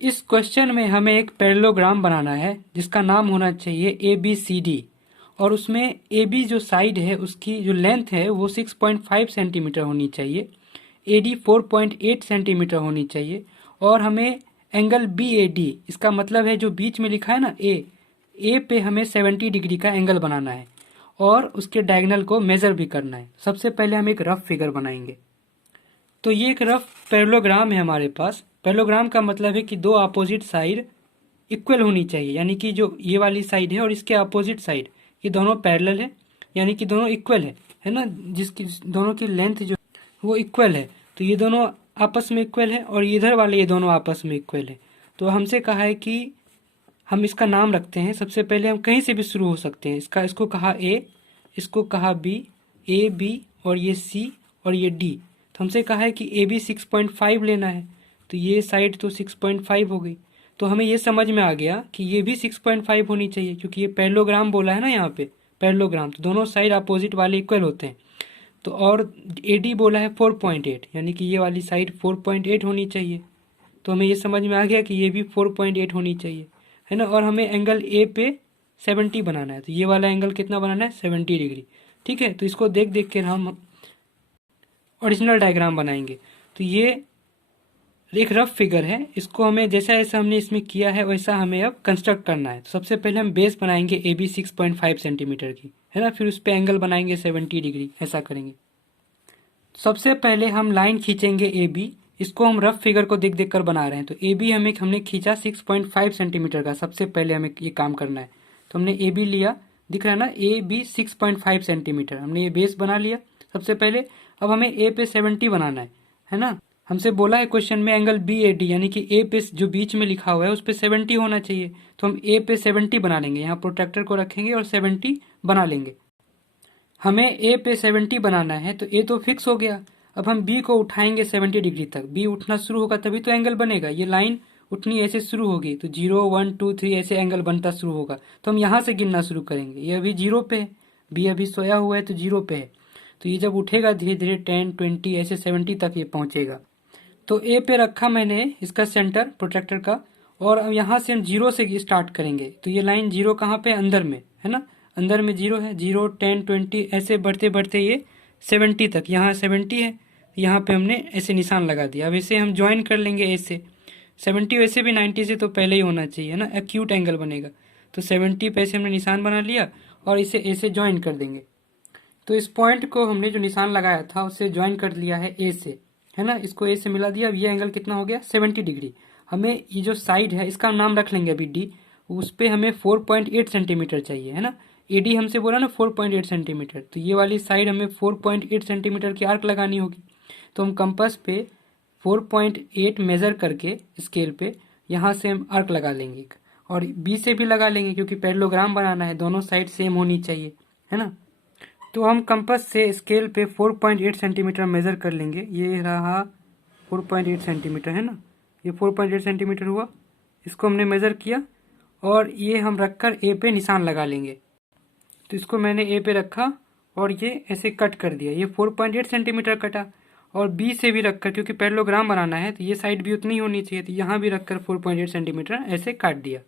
इस क्वेश्चन में हमें एक पैरेललोग्राम बनाना है जिसका नाम होना चाहिए ABCD। और उसमें AB जो साइड है उसकी जो लेंथ है वो 6.5 सेंटीमीटर होनी चाहिए, AD 4.8 सेंटीमीटर होनी चाहिए, और हमें एंगल BAD, इसका मतलब है जो बीच में लिखा है ना ए पे हमें 70 डिग्री का एंगल बनाना है और उसके डायगोनल को मेजर भी करना है। सबसे पहले हम एक रफ फिगर बनाएंगे। तो ये एक रफ पैरेललोग्राम है हमारे पास। पैरेललोग्राम का मतलब है कि दो अपोजिट साइड इक्वल होनी चाहिए, यानी कि जो ये वाली साइड है और इसके अपोजिट साइड ये दोनों पैरेलल है, यानी कि दोनों इक्वल है ना, जिसकी दोनों की लेंथ जो वो इक्वल है। तो ये दोनों आपस में इक्वल है और इधर वाले ये दोनों आपस में इक्वल है। तो हमसे कहा है कि हम इसका नाम रखते हैं। सबसे पहले हम कहीं से भी शुरू हो सकते हैं। इसको कहा ए, इसको कहा बी, ए बी, और ये सी और ये डी। तो हमसे कहा है कि ए बी 6.5 लेना है, तो ये साइड तो 6.5 हो गई। तो हमें ये समझ में आ गया कि ये भी 6.5 होनी चाहिए, क्योंकि ये पैरेललोग्राम बोला है ना यहाँ पे, पैरेललोग्राम तो दोनों साइड अपोजिट वाले इक्वल होते हैं। तो और ए डी बोला है 4.8, यानी कि ये वाली साइड 4.8 होनी चाहिए। तो हमें ये समझ में आ गया कि ये भी 4.8 होनी चाहिए, है ना। और हमें एंगल ए पे 70 बनाना है, तो ये वाला एंगल कितना बनाना है, 70 डिग्री। ठीक है, तो इसको देख देख कर हम ओरिजिनल डायग्राम बनाएंगे। तो ये एक रफ फिगर है, इसको हमें जैसा जैसा हमने इसमें किया है वैसा हमें अब कंस्ट्रक्ट करना है। तो सबसे पहले हम बेस बनाएंगे ए बी 6.5 सेंटीमीटर की, है ना, फिर उस पर एंगल बनाएंगे 70 डिग्री, ऐसा करेंगे। सबसे पहले हम लाइन खींचेंगे ए बी, इसको हम रफ फिगर को देख देख कर बना रहे हैं। तो ए बी हमने खींचा 6.5 सेंटीमीटर का। सबसे पहले हमें ये काम करना है, तो हमने ए बी लिया, दिख रहा है ना, ए बी 6.5 सेंटीमीटर, हमने ये बेस बना लिया सबसे पहले। अब हमें ए पे 70 बनाना है ना। हमसे बोला है क्वेश्चन में एंगल बी ए डी, यानी कि ए पे जो बीच में लिखा हुआ है उस पर 70 होना चाहिए। तो हम ए पे 70 बना लेंगे, यहाँ प्रोट्रैक्टर को रखेंगे और 70 बना लेंगे। हमें ए पे 70 बनाना है, तो ए तो फिक्स हो गया। अब हम बी को उठाएंगे 70 डिग्री तक, बी उठना शुरू होगा तभी तो एंगल बनेगा। ये लाइन उठनी ऐसे शुरू होगी तो 0 1 2 3 ऐसे एंगल बनता शुरू होगा। तो हम यहाँ से गिनना शुरू करेंगे। ये अभी 0 पे है, बी अभी सोया हुआ है तो 0 पे है। तो ये जब उठेगा धीरे धीरे 10 20 ऐसे 70 तक ये पहुंचेगा। तो ए पे रखा मैंने इसका सेंटर प्रोट्रैक्टर का, और अब यहाँ से हम 0 से स्टार्ट करेंगे। तो ये लाइन 0 कहाँ पे, अंदर में है ना, अंदर में 0 है। 0 10 20 ऐसे बढ़ते बढ़ते ये 70 तक, यहाँ 70 है, यहाँ पे हमने ऐसे निशान लगा दिया। अब इसे हम ज्वाइन कर लेंगे ए से। 70 वैसे भी 90 से तो पहले ही होना चाहिए, है ना, एक्यूट एंगल बनेगा। तो 70 पे ऐसे हमने निशान बना लिया और इसे ए से ज्वाइन कर देंगे। तो इस पॉइंट को हमने जो निशान लगाया था उससे ज्वाइन कर लिया है ए से, है ना, इसको ए से मिला दिया। अब ये एंगल कितना हो गया, 70 डिग्री। हमें ये जो साइड है इसका नाम रख लेंगे अभी डी, उस पर हमें 4.8 सेंटीमीटर चाहिए, है ना। एडी हमसे बोला ना 4.8 सेंटीमीटर, तो ये वाली साइड हमें 4.8 सेंटीमीटर की आर्क लगानी होगी। तो हम कंपास पे 4.8 मेजर करके स्केल पे यहाँ से हम आर्क लगा लेंगे, और बी से भी लगा लेंगे क्योंकि पैरेललोग्राम बनाना है, दोनों साइड सेम होनी चाहिए, है ना। तो हम कंपास से स्केल पे 4.8 सेंटीमीटर मेजर कर लेंगे। ये रहा 4.8 सेंटीमीटर, है ना, ये 4.8 सेंटीमीटर हुआ। इसको हमने मेजर किया और ये हम रखकर ए पे निशान लगा लेंगे। तो इसको मैंने ए पे रखा और ये ऐसे कट कर दिया, ये 4.8 सेंटीमीटर कटा। और बी से भी रखकर, क्योंकि पैरेललोग्राम बनाना है तो ये साइड भी उतनी ही होनी चाहिए, तो यहाँ भी रखकर 4.8 सेंटीमीटर ऐसे काट दिया।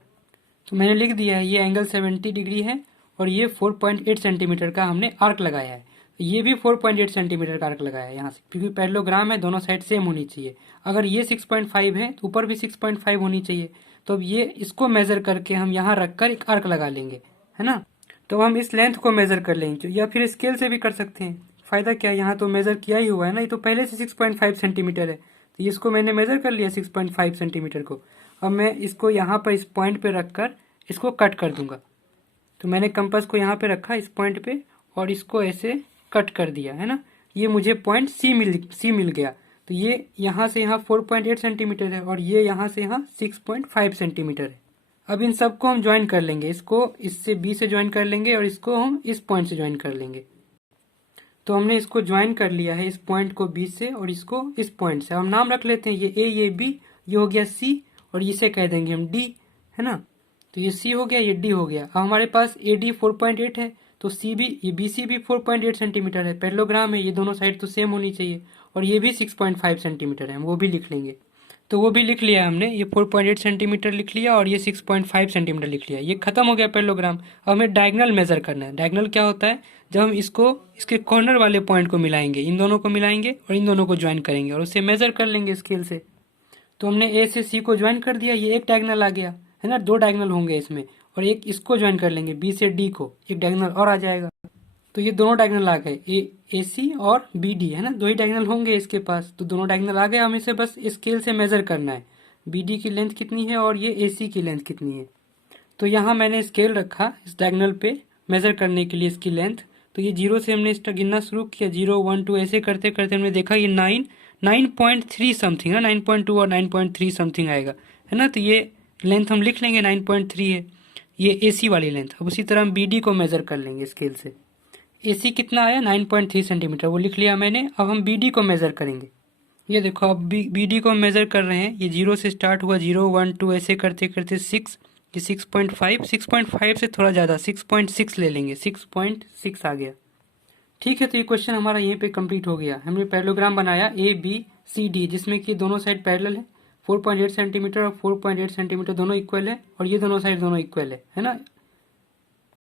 तो मैंने लिख दिया है ये एंगल 70 डिग्री है और ये 4.8 सेंटीमीटर का हमने आर्क लगाया है। ये भी 4.8 सेंटीमीटर का आर्क लगाया है यहाँ से, क्योंकि पैरेललोग्राम है, दोनों साइड सेम होनी चाहिए। अगर ये 6.5 है तो ऊपर भी 6.5 होनी चाहिए। तो अब ये इसको मेजर करके हम यहाँ रखकर एक आर्क लगा लेंगे, है ना। तो हम इस लेंथ को मेजर कर लेंगे, या फिर स्केल से भी कर सकते हैं। फायदा क्या है, यहाँ तो मेजर किया ही हुआ है ना, ये तो पहले से 6.5 सेंटीमीटर है, तो इसको मैंने मेजर कर लिया 6.5 सेंटीमीटर को। अब मैं इसको यहाँ पर इस पॉइंट पे रखकर इसको कट कर दूंगा। तो मैंने कंपास को यहाँ पे रखा इस पॉइंट पे और इसको ऐसे कट कर दिया, है ना। ये मुझे पॉइंट सी मिल गया। तो ये यहाँ से यहाँ 4.8 सेंटीमीटर है और ये यहाँ से यहाँ 6.5 सेंटीमीटर है। अब इन सबको हम ज्वाइन कर लेंगे, इसको इससे बी से ज्वाइन कर लेंगे और इसको हम इस पॉइंट से ज्वाइन कर लेंगे। तो हमने इसको ज्वाइन कर लिया है, इस पॉइंट को बी से और इसको इस पॉइंट से। हम नाम रख लेते हैं, ये ए, ये बी, ये हो गया सी और इसे कह देंगे हम डी, है ना। तो ये सी हो गया, ये डी हो गया। अब हमारे पास ए डी 4.8 है, तो सी भी, ये बी सी भी 4.8 सेंटीमीटर है, पैरेललोग्राम है, ये दोनों साइड तो सेम होनी चाहिए। और ये भी 6.5 सेंटीमीटर है, हम वो भी लिख लेंगे। तो वो भी लिख लिया हमने, ये 4.8 सेंटीमीटर लिख लिया और ये 6.5 सेंटीमीटर लिख लिया। ये खत्म हो गया पैरेललोग्राम। अब हमें डायगोनल मेजर करना है। डायगोनल क्या होता है, जब हम इसको इसके कॉर्नर वाले पॉइंट को मिलाएंगे, इन दोनों को मिलाएंगे और इन दोनों को ज्वाइन करेंगे और उसे मेजर कर लेंगे स्केल से। तो हमने ए से सी को ज्वाइन कर दिया, ये एक डायगोनल आ गया है ना, 2 डायगोनल होंगे इसमें, और एक इसको ज्वाइन कर लेंगे बी से डी को, एक डायगोनल और आ जाएगा। तो ये दोनों डायगोनल आ गए, ए सी और बी डी है ना, 2 ही डायगोनल होंगे इसके पास, तो दोनों डायगोनल आ गए। हमें इसे बस स्केल से मेजर करना है, बी डी की लेंथ कितनी है और ये ए सी की लेंथ कितनी है। तो यहाँ मैंने स्केल रखा इस डायगोनल पे मेजर करने के लिए इसकी लेंथ। तो ये 0 से हमने इसका गिनना शुरू किया, 0 1 2 ऐसे करते करते हमने देखा ये 9.3 समथिंग है, 9.2 और 9.3 समथिंग आएगा है ना। तो ये लेंथ हम लिख लेंगे 9.3 है, ये एसी वाली लेंथ। अब उसी तरह हम बीडी को मेजर कर लेंगे स्केल से। एसी कितना आया 9.3 सेंटीमीटर, वो लिख लिया मैंने। अब हम बीडी को मेजर करेंगे। ये देखो अब बीडी को हम मेजर कर रहे हैं। ये 0 से स्टार्ट हुआ, 0 1 2 ऐसे करते करते 6, ये 6.5 से थोड़ा ज़्यादा 6.6 ले लेंगे, 6.6 आ गया। ठीक है, तो ये क्वेश्चन हमारा यहीं पे कंप्लीट हो गया। हमने पैरेललोग्राम बनाया ए बी सी डी, जिसमें कि दोनों साइड पैरेलल है, 4.8 सेंटीमीटर और 4.8 सेंटीमीटर दोनों इक्वल है, और ये दोनों साइड दोनों इक्वल है ना।